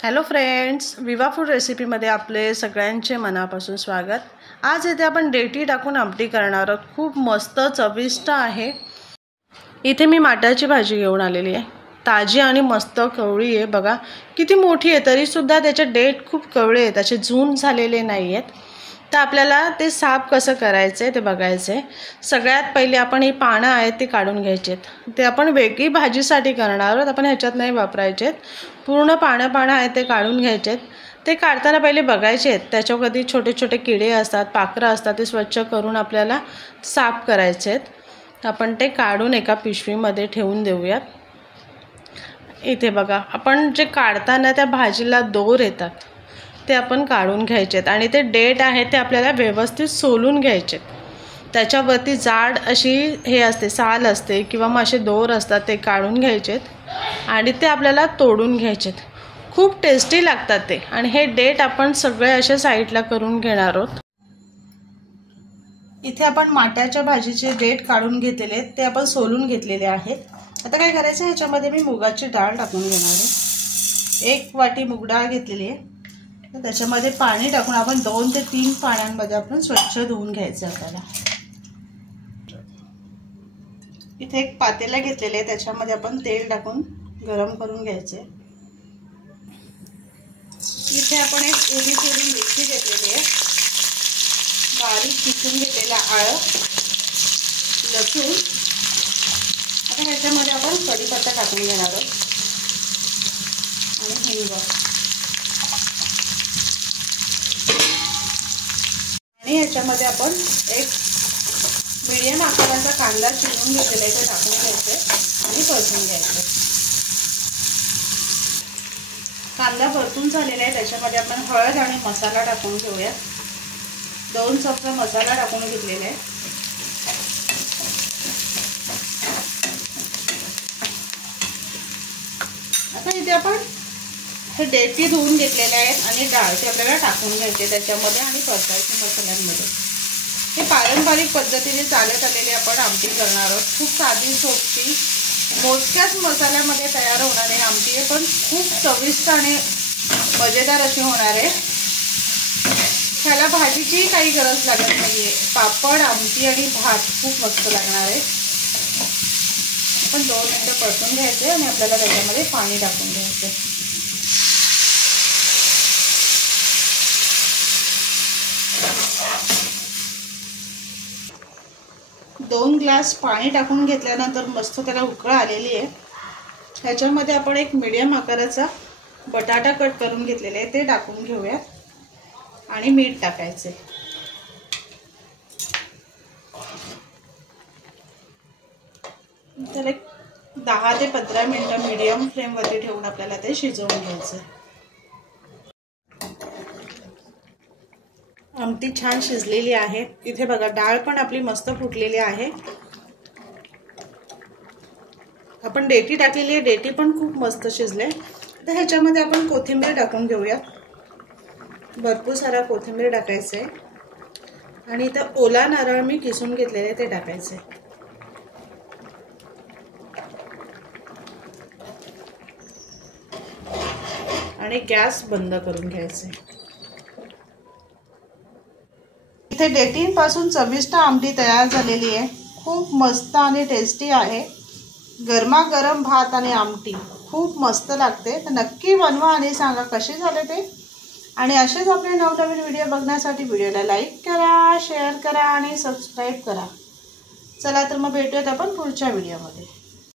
Hello friends, विवा food रेसिपीमध्ये आपले सगळ्यांचे मनापासून स्वागत। आज इथे आपण डेटी टाकून आमटी करणार आहोत। खूप मस्त चविष्ट आहे। इथे मी माटाची भाजी घेऊन आलेली आहे। ताजी आणि मस्त कवळी आहे। बघा किती मोठी आहे, तरी सुद्धा त्याचे डेट खूप कवळे आहेत, असे झूम झालेले नाही आहेत। तर आपल्याला ते साफ कसं करायचं ते बघायचं आहे। सगळ्यात पहिले आपण ही पानं आहेत ती काढून घ्यायची आहेत। ते आपण वेगळी भाजीसाठी करणार आहोत, आपण ह्याच्यात नाही वापरायचे आहेत। पूर्ण पानं आहेत ते काढून घ्यायचे आहेत। ते काढताना पहिले बघायचे आहेत त्याच्यावर कधी छोटे छोटे किडे असतात, पाखरं असतात, ते स्वच्छ करून आपल्याला साफ करायचे आहेत। आपण ते काढून एका पिशवीमध्ये ठेवून देऊयात। इथे बघा, आपण जे काढताना त्या भाजीला दोर येतात ते आपण काढून घ्यायचे आहेत आणि ते डेट आहे ते आपल्याला व्यवस्थित सोलून घ्यायचे आहेत। त्याच्यावरती जाड अशी हे असते, साल असते किंवा मग असे दोर असतात, ते काढून घ्यायचे आहेत आणि ते आपल्याला तोडून घ्यायचे आहेत। खूप टेस्टी लागतात ते। आणि हे डेट आपण सगळे असे साईडला करून घेणार आहोत। इथे आपण माट्याच्या भाजीचे डेट काढून घेतलेले आहेत, ते आपण सोलून घेतलेले आहेत। आता काय करायचं, ह्याच्यामध्ये मी मुगाची डाळ टाकून घेणार आहे। 1 वाटी मूग डाळ घेतलेली आहे। तर त्याच्यामध्ये पाणी टाकून आपण 2 ते 3 पाण्यामध्ये आपण स्वच्छ धुवून घ्यायचं आपल्याला। इथे एक पातेला घेतलेले आहे, त्याच्यामध्ये आपण तेल टाकून गरम करून घ्यायचे। इथे आपण एक उभी चिरून मिरची घेतलेली आहे, बारीक किसून घेतलेला आलं, लसूण। आता ह्याच्यामध्ये आपण कढीपत्ता टाकून घेणार आहोत आणि हिंग, आणि ह्याच्यामध्ये आपण एक मीडियम आकाराचा कांदा चिरून घेतलेला आहे, तो टाकून घ्यायचा आणि परतून घ्यायचा। कांदा परतून झालेला आहे, त्याच्यामध्ये आपण हळद आणि मसाला टाकून घेऊया। 2 चमचे मसाला टाकून घेतलेला आहे। आता इथे आपण हे डेटी धुवून घेतलेले आहेत आणि डाळ ते आपल्याला टाकून घ्यायचे त्याच्यामध्ये आणि परतायचे मसाल्यांमध्ये। हे पारंपरिक पद्धतीने चालत आलेली आपण आमटी करणार आहोत। खूप साधी सोपी मोजक्याच मसाल्यामध्ये तयार होणारी आमटी आहे, पण खूप चविष्ट आणि मजेदार अशी होणार आहे। ह्याला भाजीची काही गरज लागत नाहीये, पापड, आमटी आणि भात खूप मस्त लागणार आहे। आपण 2 मिनिटं परतून घ्यायचे आणि आपल्याला त्याच्यामध्ये पाणी टाकून घ्यायचे। दोन ग्लास पाणी टाकून घेतल्यानंतर मस्त त्याला उकळ आलेली आहे। ह्याच्यामध्ये आपण एक मीडियम आकाराचा बटाटा कट करून घेतलेला आहे, ते टाकून घेऊया आणि मीठ टाकायचे। तर एक 10 ते 15 मिनिटं मीडियम फ्लेमवरती ठेवून आपल्याला ते शिजवून घ्यायचं। आमटी छान शिजलेली आहे। इथे बघा, डाळ पण आपली मस्त फुटलेली आहे। आपण डेटी टाकलेली आहे, डेटी पण खूप मस्त शिजले। तर ह्याच्यामध्ये आपण कोथिंबीर टाकून घेऊया। भरपूर सारा कोथिंबीर टाकायचे आणि इथं ओला नारळ मी किसून घेतलेले ते टाकायचे आणि गॅस बंद करून घ्यायचे। इथे डेटींपासून चविष्ट आमटी तयार झालेली आहे। खूप मस्त आणि टेस्टी आहे। गरमागरम भात आणि आमटी खूप मस्त लागते। तर नक्की बनवा आणि सांगा कसे झाले ते। आणि असेच आपले नवनवीन व्हिडिओ बघण्यासाठी व्हिडिओला लाईक करा, शेअर करा आणि सबस्क्राईब करा। चला तर मग भेटूयात आपण पुढच्या व्हिडिओमध्ये।